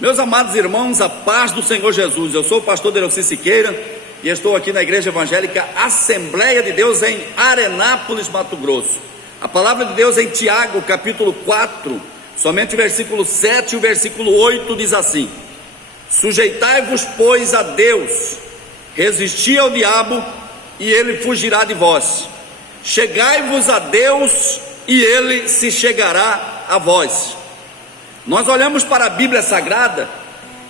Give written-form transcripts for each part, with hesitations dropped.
Meus amados irmãos, a paz do Senhor Jesus. Eu sou o pastor Derossi Siqueira e estou aqui na Igreja Evangélica Assembleia de Deus em Arenápolis, Mato Grosso. A palavra de Deus em Tiago, capítulo 4, somente o versículo 7 e o versículo 8 diz assim: sujeitai-vos, pois, a Deus, resisti ao diabo e ele fugirá de vós. Chegai-vos a Deus e ele se chegará a vós. Nós olhamos para a Bíblia Sagrada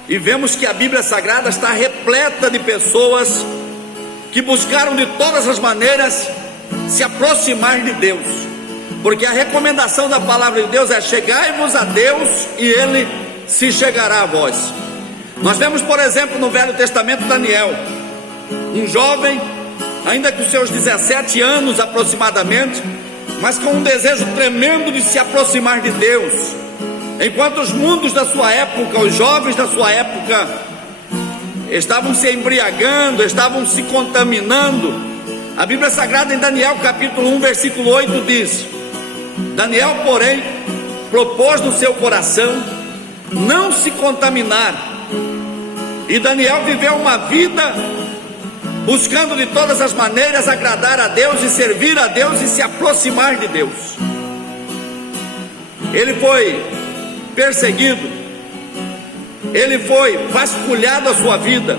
e vemos que a Bíblia Sagrada está repleta de pessoas que buscaram de todas as maneiras se aproximar de Deus, porque a recomendação da palavra de Deus é: chegai-vos a Deus e ele se chegará a vós. Nós vemos, por exemplo, no Velho Testamento, Daniel, um jovem, ainda com seus 17 anos aproximadamente, mas com um desejo tremendo de se aproximar de Deus. Enquanto os mundos da sua época, os jovens da sua época, estavam se embriagando, estavam se contaminando, a Bíblia Sagrada em Daniel capítulo 1 versículo 8 diz: Daniel, porém, propôs no seu coração não se contaminar, e Daniel viveu uma vida buscando de todas as maneiras agradar a Deus e servir a Deus e se aproximar de Deus. Ele foi perseguido, ele foi vasculhado a sua vida,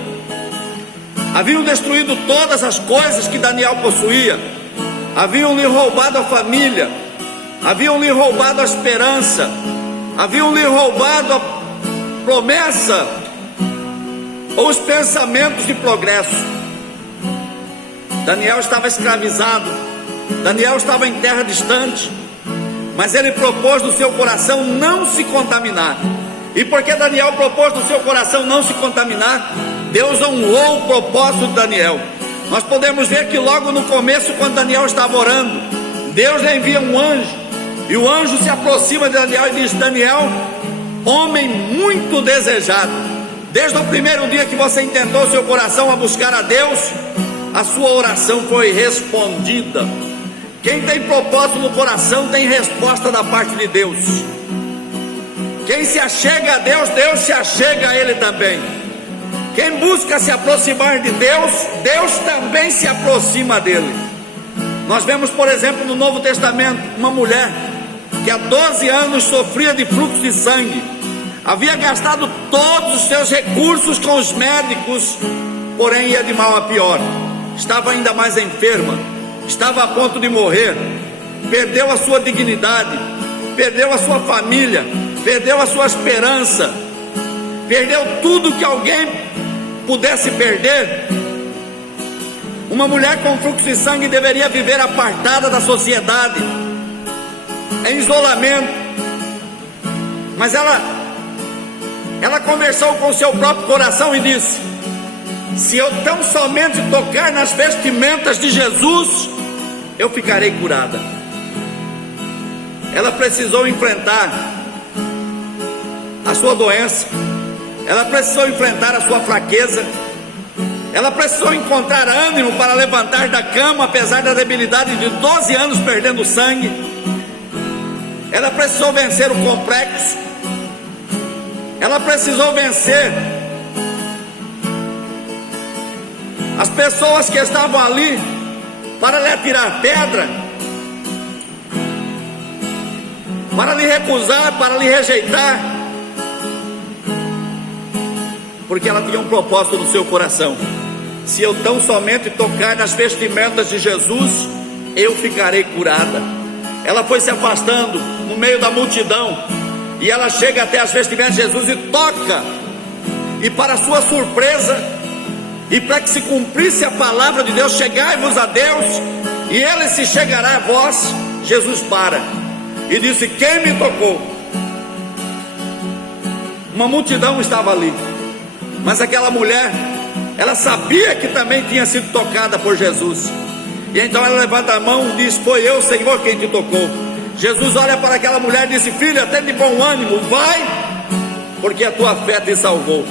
haviam destruído todas as coisas que Daniel possuía, haviam lhe roubado a família, haviam lhe roubado a esperança, haviam lhe roubado a promessa ou os pensamentos de progresso. Daniel estava escravizado, Daniel estava em terra distante, mas ele propôs no seu coração não se contaminar. E porque Daniel propôs no seu coração não se contaminar, Deus honrou o propósito de Daniel. Nós podemos ver que logo no começo, quando Daniel estava orando, Deus lhe envia um anjo, e o anjo se aproxima de Daniel e diz: Daniel, homem muito desejado, desde o primeiro dia que você intentou seu coração a buscar a Deus, a sua oração foi respondida. Quem tem propósito no coração tem resposta da parte de Deus. Quem se achega a Deus, Deus se achega a ele também. Quem busca se aproximar de Deus, Deus também se aproxima dele. Nós vemos, por exemplo, no Novo Testamento, uma mulher que há 12 anos sofria de fluxo de sangue, havia gastado todos os seus recursos com os médicos, porém ia de mal a pior, estava ainda mais enferma, estava a ponto de morrer, perdeu a sua dignidade, perdeu a sua família, perdeu a sua esperança, perdeu tudo que alguém pudesse perder. Uma mulher com fluxo de sangue deveria viver apartada da sociedade, em isolamento, mas ela conversou com o seu próprio coração e disse: se eu tão somente tocar nas vestimentas de Jesus, eu ficarei curada. Ela precisou enfrentar a sua doença, ela precisou enfrentar a sua fraqueza, ela precisou encontrar ânimo para levantar da cama, apesar da debilidade de 12 anos perdendo sangue. Ela precisou vencer o complexo, ela precisou vencer as pessoas que estavam ali para lhe atirar pedra, para lhe recusar, para lhe rejeitar, porque ela tinha um propósito no seu coração: se eu tão somente tocar nas vestimentas de Jesus, eu ficarei curada. Ela foi se afastando no meio da multidão, e ela chega até as vestimentas de Jesus e toca, e para sua surpresa, e para que se cumprisse a palavra de Deus: chegai-vos a Deus e ele se chegará a vós, Jesus para e disse: quem me tocou? Uma multidão estava ali, mas aquela mulher, ela sabia que também tinha sido tocada por Jesus, e então ela levanta a mão e diz: foi eu, Senhor, quem te tocou. Jesus olha para aquela mulher e disse: filha, tenha de bom ânimo, vai, porque a tua fé te salvou.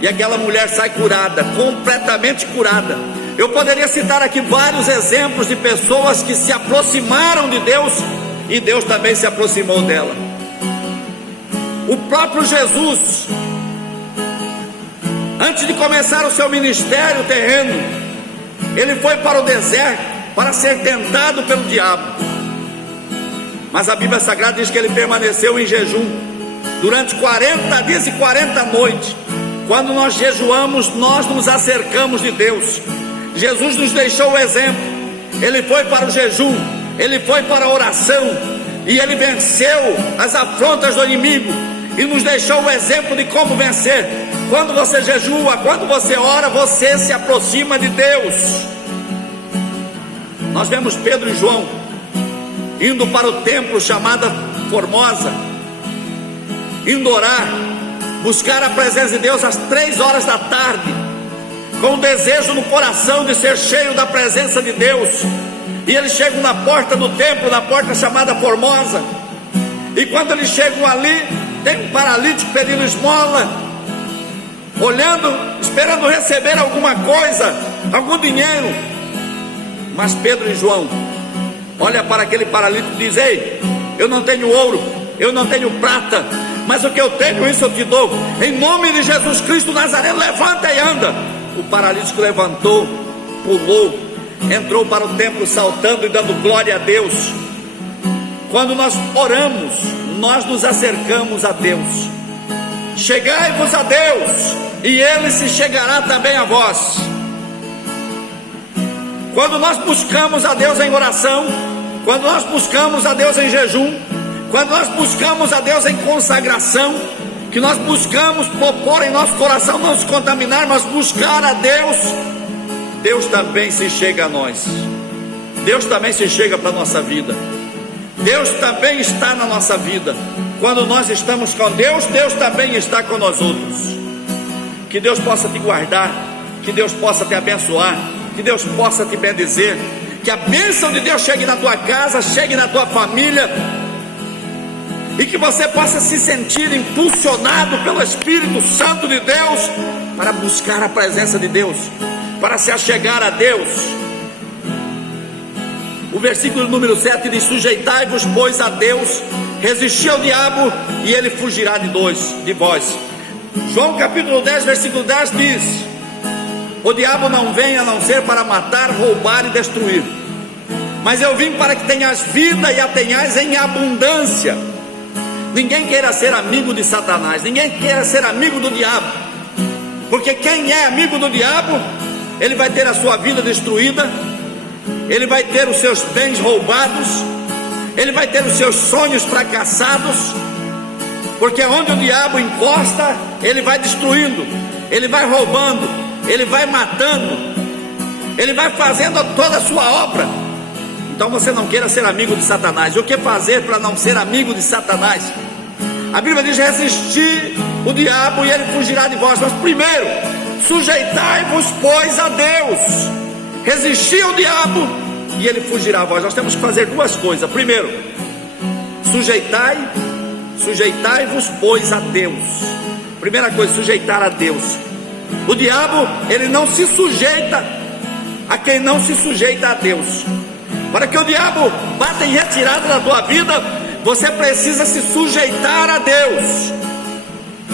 E aquela mulher sai curada, completamente curada. Eu poderia citar aqui vários exemplos de pessoas que se aproximaram de Deus e Deus também se aproximou dela. O próprio Jesus, Antes de começar o seu ministério terreno, ele foi para o deserto para ser tentado pelo diabo. Mas a Bíblia Sagrada diz que ele permaneceu em jejum durante 40 dias e 40 noites. Quando nós jejuamos, nós nos acercamos de Deus. Jesus nos deixou o exemplo. Ele foi para o jejum, ele foi para a oração, e ele venceu as afrontas do inimigo, e nos deixou o exemplo de como vencer. Quando você jejua, quando você ora, você se aproxima de Deus. Nós vemos Pedro e João indo para o templo chamado Formosa, indo orar, buscar a presença de Deus às 3 horas da tarde, com o desejo no coração de ser cheio da presença de Deus. E eles chegam na porta do templo, na porta chamada Formosa, e quando eles chegam ali, tem um paralítico pedindo esmola, olhando, esperando receber alguma coisa, algum dinheiro. Mas Pedro e João olha para aquele paralítico e diz: ei, eu não tenho ouro, eu não tenho prata, mas o que eu tenho, isso eu te dou. Em nome de Jesus Cristo Nazareno, levanta e anda. O paralítico levantou, pulou, entrou para o templo saltando e dando glória a Deus. Quando nós oramos, nós nos acercamos a Deus. Chegai-vos a Deus, e Ele se chegará também a vós. Quando nós buscamos a Deus em oração, quando nós buscamos a Deus em jejum, quando nós buscamos a Deus em consagração, que nós buscamos pôr em nosso coração, não se contaminar, mas buscar a Deus, Deus também se chega a nós. Deus também se chega para a nossa vida. Deus também está na nossa vida. Quando nós estamos com Deus, Deus também está com nós outros. Que Deus possa te guardar, que Deus possa te abençoar, que Deus possa te bendizer, que a bênção de Deus chegue na tua casa, chegue na tua família, e que você possa se sentir impulsionado pelo Espírito Santo de Deus para buscar a presença de Deus, para se achegar a Deus. O versículo número 7 diz: sujeitai-vos, pois, a Deus, resisti ao diabo, e ele fugirá de vós. João capítulo 10, versículo 10 diz: o diabo não vem a não ser para matar, roubar e destruir, mas eu vim para que tenhas vida e a tenhas em abundância. Ninguém queira ser amigo de Satanás, ninguém queira ser amigo do diabo, porque quem é amigo do diabo, ele vai ter a sua vida destruída, ele vai ter os seus bens roubados, ele vai ter os seus sonhos fracassados, porque onde o diabo encosta, ele vai destruindo, ele vai roubando, ele vai matando, ele vai fazendo toda a sua obra. Então você não queira ser amigo de Satanás. E o que fazer para não ser amigo de Satanás? A Bíblia diz: resistir o diabo e ele fugirá de vós. Mas primeiro, sujeitai-vos, pois, a Deus. Resistir ao diabo e ele fugirá a vós. Nós temos que fazer duas coisas. Primeiro, sujeitai-vos, pois, a Deus. Primeira coisa, sujeitar a Deus. O diabo, ele não se sujeita a quem não se sujeita a Deus. Para que o diabo bata em retirada da tua vida, você precisa se sujeitar a Deus.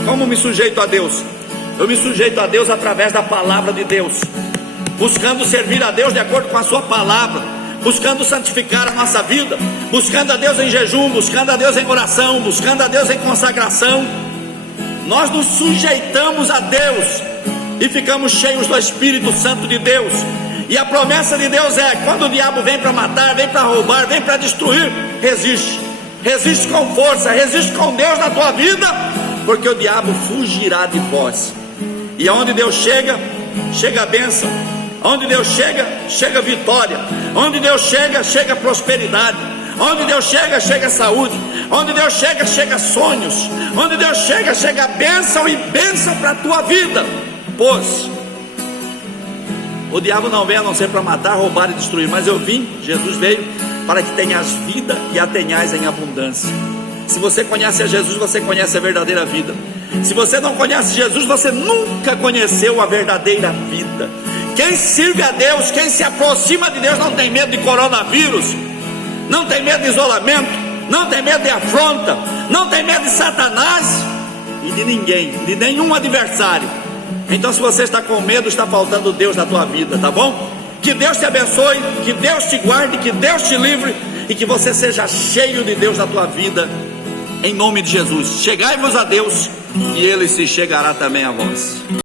Como me sujeito a Deus? Eu me sujeito a Deus através da palavra de Deus, buscando servir a Deus de acordo com a sua palavra, buscando santificar a nossa vida, buscando a Deus em jejum, buscando a Deus em oração, buscando a Deus em consagração. Nós nos sujeitamos a Deus e ficamos cheios do Espírito Santo de Deus. E a promessa de Deus é: quando o diabo vem para matar, vem para roubar, vem para destruir, resiste com força, resiste com Deus na tua vida, porque o diabo fugirá de vós. E aonde Deus chega, chega a bênção. Onde Deus chega, chega a vitória. Onde Deus chega, chega a prosperidade. Onde Deus chega, chega a saúde. Onde Deus chega, chega sonhos. Onde Deus chega, chega a bênção, e bênção para a tua vida. Pois o diabo não vem a não ser para matar, roubar e destruir, mas eu vim, Jesus veio, para que tenhas vida e a tenhas em abundância. Se você conhece a Jesus, você conhece a verdadeira vida. Se você não conhece Jesus, você nunca conheceu a verdadeira vida. Quem serve a Deus, quem se aproxima de Deus, não tem medo de coronavírus, não tem medo de isolamento, não tem medo de afronta, não tem medo de Satanás e de ninguém, de nenhum adversário. Então, se você está com medo, está faltando Deus na tua vida, tá bom? Que Deus te abençoe, que Deus te guarde, que Deus te livre e que você seja cheio de Deus na tua vida, em nome de Jesus. Chegai-vos a Deus e Ele se chegará também a vós.